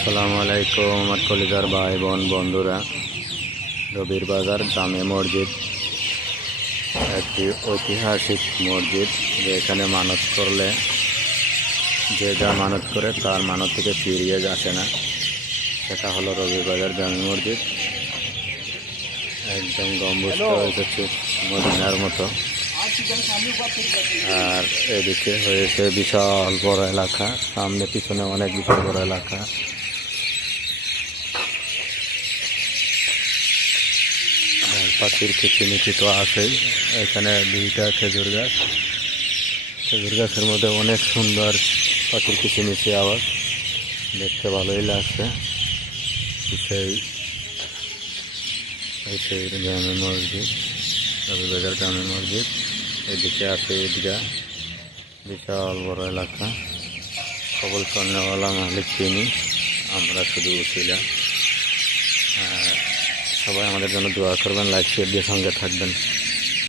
আসসালামু আলাইকুম আমার কলিজার ভাই বোন বন্ধুরা। রবির বাজার জামে মসজিদ একটি ঐতিহাসিক মসজিদ, যেখানে মানত করলে যে যা মানত করে তার মানত থেকে ফিরিয়ে আসে না। সেটা হলো রবির বাজার জামে মসজিদ। একদম গম্বুজটা হয়েছে মদিনার মতো, আর এদিকে হয়েছে বিশাল বড় এলাকা, সামনে পিছনে অনেক বিশাল বড় এলাকা। পাখির কিচিমিচি তো আছেই। এখানে দুইটা খেজুর গাছের মধ্যে অনেক সুন্দর পাখির কিচিমিচি আওয়াজ, দেখতে ভালোই লাগছে। সেই জামে মসজিদ, রবিবাজার জামে মসজিদ। এদিকে আছে ঈদগাহ, বিশাল বড় এলাকা। কবল স্বর্ণওয়ালা মালিক তিনি, আমরা শুধু উছিলা। সবাই আমাদের জন্য দোয়া করবেন, লাইক শেয়ার দিয়ে সঙ্গে থাকবেন।